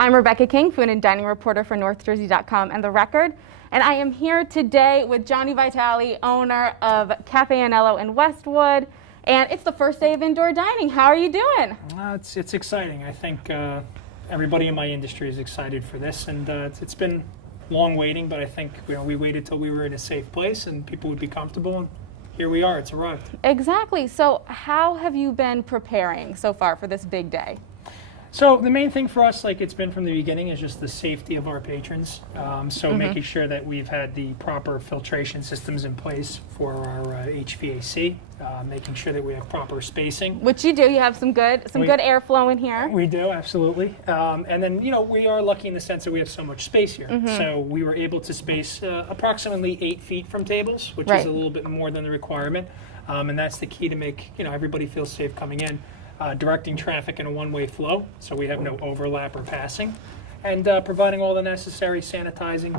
I'm Rebecca King, food and dining reporter for NorthJersey.com and The Record. And I am here today with Johnny Vitale, owner of Cafe Anello in Westwood. And it's the first day of indoor dining. How are you doing? It's exciting. I think everybody in my industry is excited for this. And it's been long waiting, but I think we waited till we were in a safe place and people would be comfortable. And here we are. It's arrived. Exactly. So how have you been preparing so far for this big day? So the main thing for us, like it's been from the beginning, is just the safety of our patrons. Making sure that we've had the proper filtration systems in place for our HVAC, making sure that we have proper spacing. Which you do. You have some good airflow in here. We do, absolutely. And then, we are lucky in the sense that we have so much space here. So we were able to space approximately 8 feet from tables, which is a little bit more than the requirement. And that's the key to make, everybody feel safe coming in. Directing traffic in a one-way flow, so we have no overlap or passing, and providing all the necessary sanitizing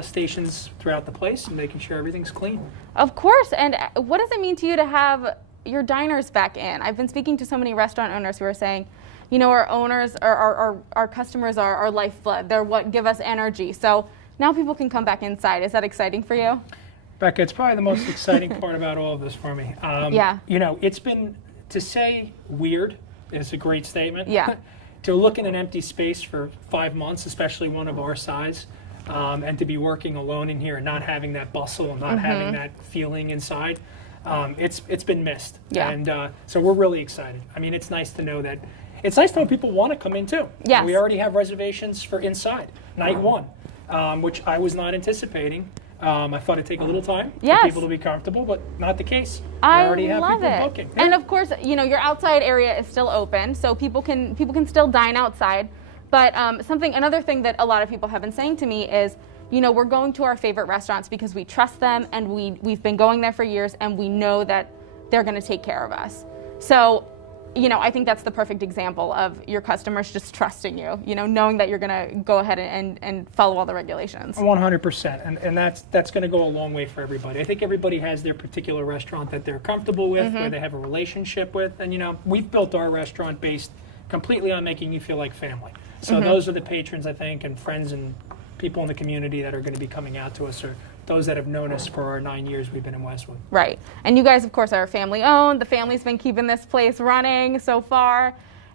stations throughout the place and making sure everything's clean. Of course, and what does it mean to you to have your diners back in? I've been speaking to so many restaurant owners who are saying, our owners, our customers are our lifeblood. They're what give us energy. So now people can come back inside. Is that exciting for you? Becca, it's probably the most exciting part about all of this for me. It's been, to say weird is a great statement. Yeah. To look in an empty space for 5 months, especially one of our size, and to be working alone in here and not having that bustle and not having that feeling inside, it's been missed. Yeah. And so we're really excited. I mean, it's nice to know people want to come in too. Yes. We already have reservations for inside, night one, which I was not anticipating. I thought it'd take a little time for people to be comfortable, but not the case. I already have love people it. booking. And of course, your outside area is still open, so people can still dine outside. But another thing that a lot of people have been saying to me is, we're going to our favorite restaurants because we trust them and we've been going there for years and we know that they're going to take care of us. So, I think that's the perfect example of your customers just trusting you, knowing that you're going to go ahead and follow all the regulations. 100%. And that's going to go a long way for everybody. I think everybody has their particular restaurant that they're comfortable with, where they have a relationship with. And, we've built our restaurant based completely on making you feel like family. So those are the patrons, I think, and friends and people in the community that are going to be coming out to us, or those that have known us for our 9 years we've been in Westwood. Right. And you guys, of course, are family owned. The family's been keeping this place running so far.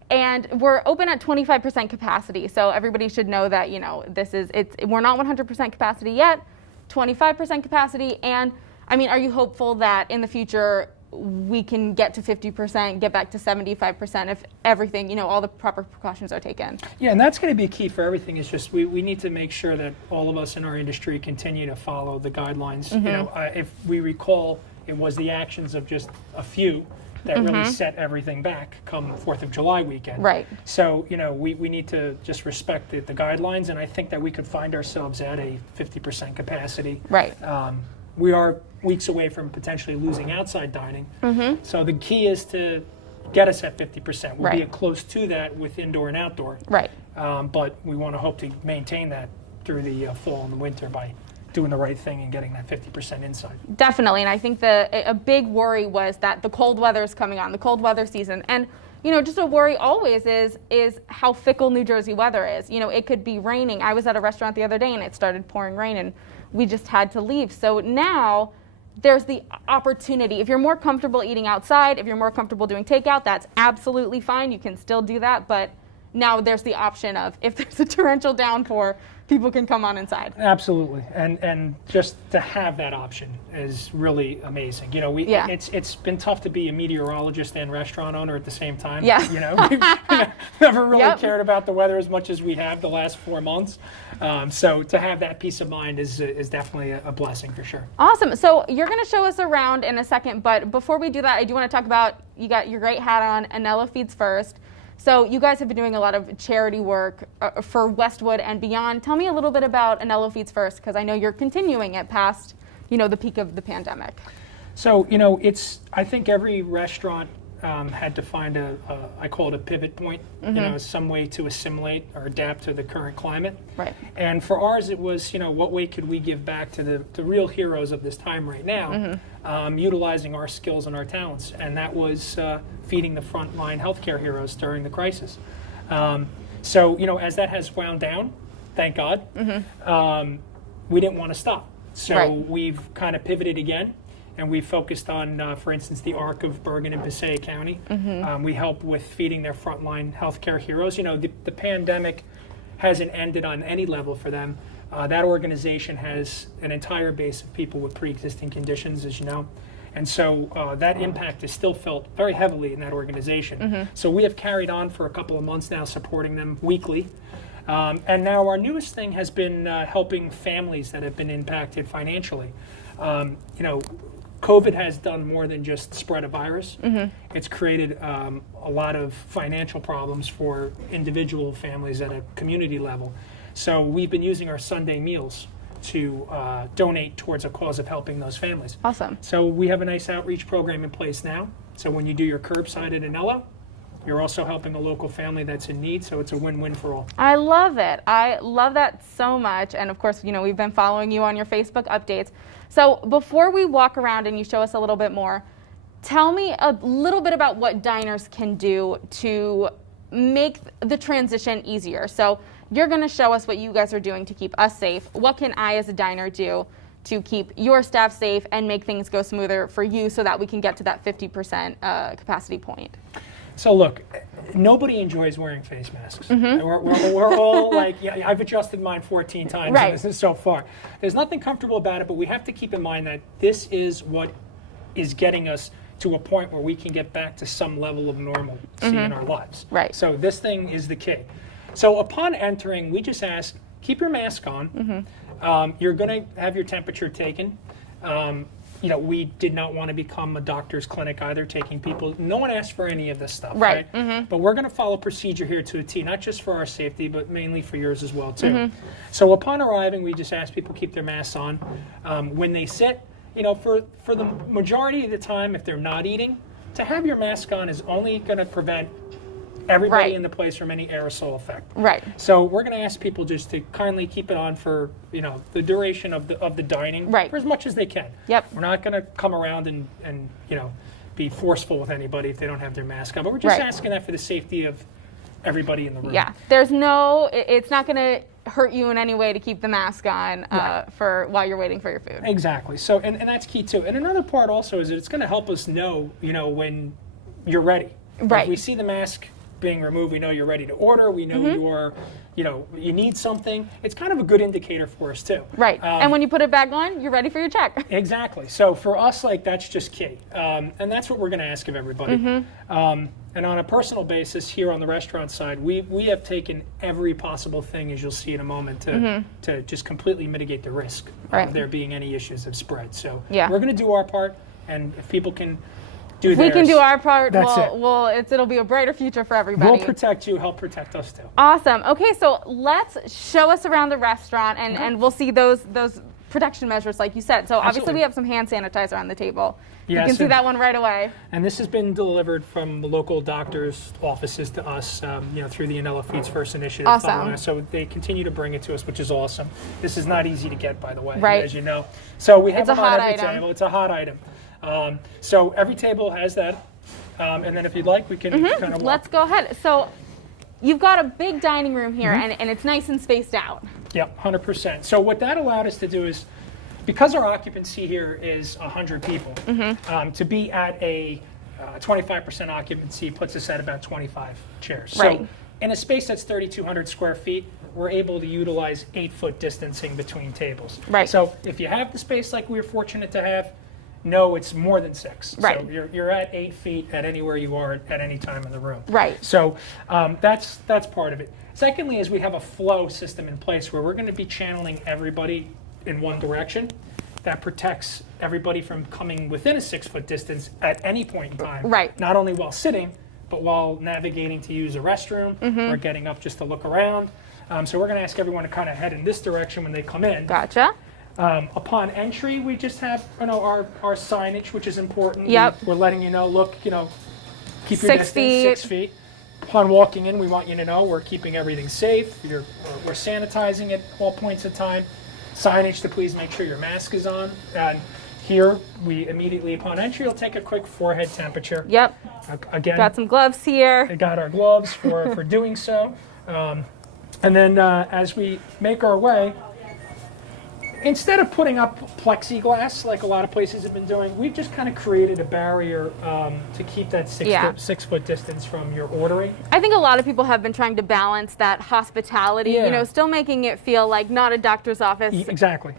And we're open at 25% capacity. So everybody should know that, we're not 100% capacity yet, 25% capacity. And are you hopeful that in the future we can get to 50%, get back to 75% if everything, all the proper precautions are taken? Yeah, and that's going to be key for everything. It's just we need to make sure that all of us in our industry continue to follow the guidelines. If we recall, it was the actions of just a few that really set everything back come 4th of July weekend. Right. So, we need to just respect the guidelines, and I think that we could find ourselves at a 50% capacity. Right. We are weeks away from potentially losing outside dining. So the key is to get us at 50%. We'll be close to that with indoor and outdoor. Right. But we want to hope to maintain that through the fall and the winter by doing the right thing and getting that 50% inside. Definitely. And I think a big worry was that the cold weather is coming on, the cold weather season. And just a worry always is how fickle New Jersey weather is. It could be raining. I was at a restaurant the other day and it started pouring rain and we just had to leave. So now there's the opportunity. If you're more comfortable eating outside, if you're more comfortable doing takeout, that's absolutely fine. You can still do that. But now there's the option of, if there's a torrential downpour, people can come on inside. Absolutely, and just to have that option is really amazing. It's been tough to be a meteorologist and restaurant owner at the same time. Yeah. We've never really cared about the weather as much as we have the last 4 months. So to have that peace of mind is definitely a blessing for sure. Awesome. So you're going to show us around in a second, but before we do that, I do want to talk about, you got your great hat on, Anello Feeds First. So you guys have been doing a lot of charity work for Westwood and beyond. Tell me a little bit about Anello Feeds First, because I know you're continuing it past, the peak of the pandemic. So, I think every restaurant had to find I call it a pivot point, some way to assimilate or adapt to the current climate. Right. And for ours, it was, what way could we give back to the real heroes of this time right now, utilizing our skills and our talents. And that was feeding the frontline healthcare heroes during the crisis. So, as that has wound down, thank God, we didn't want to stop. So we've kind of pivoted again, and we focused on, for instance, the ARC of Bergen and Passaic County. We help with feeding their frontline healthcare heroes. The pandemic hasn't ended on any level for them. That organization has an entire base of people with pre-existing conditions, as you know. And so that impact is still felt very heavily in that organization. So we have carried on for a couple of months now, supporting them weekly. And now our newest thing has been helping families that have been impacted financially. COVID has done more than just spread a virus. It's created a lot of financial problems for individual families at a community level. So we've been using our Sunday meals to donate towards a cause of helping those families. Awesome. So we have a nice outreach program in place now. So when you do your curbside at Anello, you're also helping a local family that's in need, so it's a win-win for all. I love it. I love that so much. And of course, we've been following you on your Facebook updates. So before we walk around and you show us a little bit more, tell me a little bit about what diners can do to make the transition easier. So you're going to show us what you guys are doing to keep us safe. What can I as a diner do to keep your staff safe and make things go smoother for you so that we can get to that 50% capacity point? So look, nobody enjoys wearing face masks. We're all like, I've adjusted mine 14 times so far. There's nothing comfortable about it, but we have to keep in mind that this is what is getting us to a point where we can get back to some level of normalcy in our lives. So this thing is the key. So upon entering, we just ask, keep your mask on. You're going to have your temperature taken. We did not want to become a doctor's clinic either, taking people. No one asked for any of this stuff, right? But we're going to follow procedure here to a T, not just for our safety, but mainly for yours as well, too. So upon arriving, we just ask people keep their masks on. When they sit, for the majority of the time, if they're not eating, to have your mask on is only going to prevent everybody in the place from any aerosol effect. So we're going to ask people just to kindly keep it on for the duration of the dining for as much as they can. We're not going to come around and be forceful with anybody if they don't have their mask on, but we're just asking that for the safety of everybody in the room. It's not going to hurt you in any way to keep the mask on for while you're waiting for your food. Exactly. So and that's key too. And another part also is that it's going to help us know when you're ready. If we see the mask being removed, we know you're ready to order. We know you are, you need something. It's kind of a good indicator for us too. And when you put it back on, you're ready for your check. Exactly. So for us, that's just key. And that's what we're going to ask of everybody. And on a personal basis, here on the restaurant side, we have taken every possible thing, as you'll see in a moment, to just completely mitigate the risk of there being any issues of spread. So we're going to do our part, and if people can if we can do our part, it'll be a brighter future for everybody. We'll protect you, help protect us too. Awesome. Okay, so let's show us around the restaurant, and we'll see those protection measures like you said. So obviously we have some hand sanitizer on the table. You can see that one right away. And this has been delivered from the local doctors' offices to us, through the Anello Feeds First initiative. Awesome. So they continue to bring it to us, which is awesome. This is not easy to get, by the way, as you know. So we have them on every table. It's a hot item. So every table has that, and then if you'd like, we can kind of walk. Let's go ahead. So you've got a big dining room here, and it's nice and spaced out. Yep, 100%. So what that allowed us to do is, because our occupancy here is 100 people, to be at a 25% occupancy puts us at about 25 chairs. So in a space that's 3,200 square feet, we're able to utilize 8-foot distancing between tables. So if you have the space like we're fortunate to have, no, it's more than 6. So you're at 8 feet at anywhere you are at any time in the room. So that's part of it. Secondly, is we have a flow system in place where we're going to be channeling everybody in one direction. That protects everybody from coming within a 6-foot distance at any point in time. Not only while sitting, but while navigating to use a restroom or getting up just to look around. So we're going to ask everyone to kind of head in this direction when they come in. Upon entry, we just have our signage, which is important. We're letting you know, look, keep your distance, 6 feet. Upon walking in, we want you to know we're keeping everything safe. We're sanitizing at all points of time. Signage to please make sure your mask is on. And here, we immediately upon entry will take a quick forehead temperature. Again, got some gloves here. We got our gloves for doing so. And then as we make our way, instead of putting up plexiglass like a lot of places have been doing, we've just kind of created a barrier to keep that 6-foot distance from your ordering. I think a lot of people have been trying to balance that hospitality, you know, still making it feel like not a doctor's office. Exactly.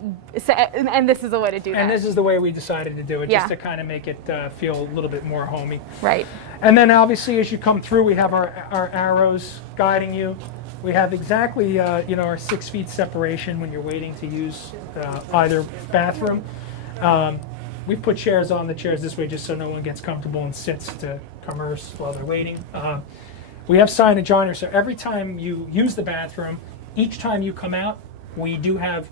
And this is the way to do that. And this is the way we decided to do it, just to kind of make it feel a little bit more homey. Right. And then obviously as you come through, we have our arrows guiding you. We have exactly, you know, our 6 feet separation when you're waiting to use either bathroom. We put chairs on the chairs this way just so no one gets comfortable and sits to commerce while they're waiting. We have signage on here, so every time you use the bathroom, each time you come out, we do have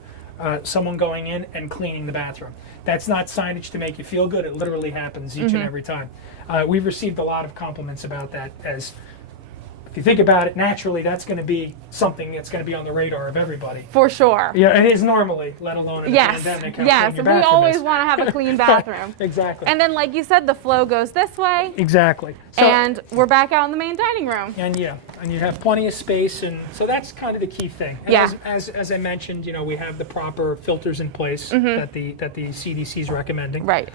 someone going in and cleaning the bathroom. That's not signage to make you feel good. It literally happens each and every time. We've received a lot of compliments about that, as if you think about it, naturally, that's going to be something that's going to be on the radar of everybody. For sure. Yeah, it is normally, let alone in a pandemic. Yes, we always want to have a clean bathroom. Exactly. And then, like you said, the flow goes this way. Exactly. So, and we're back out in the main dining room. And and you have plenty of space, and so that's kind of the key thing. And as I mentioned, you know, we have the proper filters in place that the CDC is recommending. Right.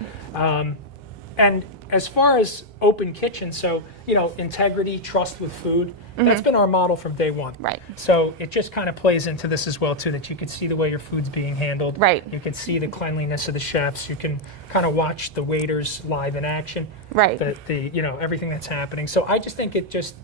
And as far as open kitchen, so, you know, integrity, trust with food, that's been our model from day one. Right. So it just kind of plays into this as well, too, that you can see the way your food's being handled. Right. You can see the cleanliness of the chefs. You can kind of watch the waiters live in action. Right. The you know, everything that's happening. So I just think it just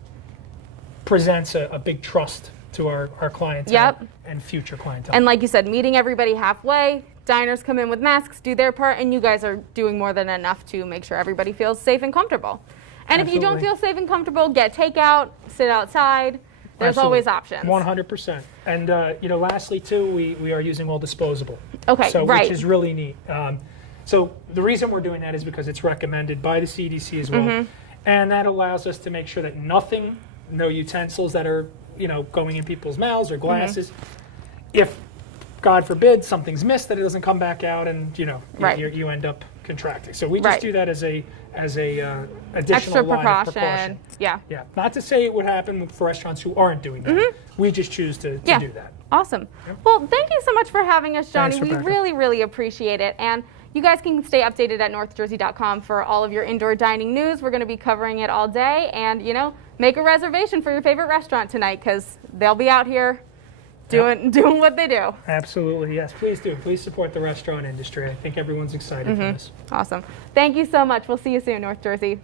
presents a big trust to our clientele and future clientele. And like you said, meeting everybody halfway. Diners come in with masks, do their part, and you guys are doing more than enough to make sure everybody feels safe and comfortable. And if you don't feel safe and comfortable, get takeout, sit outside. There's always options. 100%. And you know, lastly too, we are using all disposable. Okay, so, which is really neat. So the reason we're doing that is because it's recommended by the CDC as well, and that allows us to make sure that no utensils that are, you know, going in people's mouths or glasses. If God forbid something's missed, that it doesn't come back out, and you know, you end up contracting. So we just do that as a additional extra precaution. Yeah. Not to say it would happen for restaurants who aren't doing that. We just choose to do that. Awesome. Well, thank you so much for having us, Johnny. Thanks, we really, really appreciate it. And you guys can stay updated at northjersey.com for all of your indoor dining news. We're going to be covering it all day, and you know, make a reservation for your favorite restaurant tonight, because they'll be out here doing what they do. Absolutely, yes. Please do. Please support the restaurant industry. I think everyone's excited for this. Awesome. Thank you so much. We'll see you soon, North Jersey.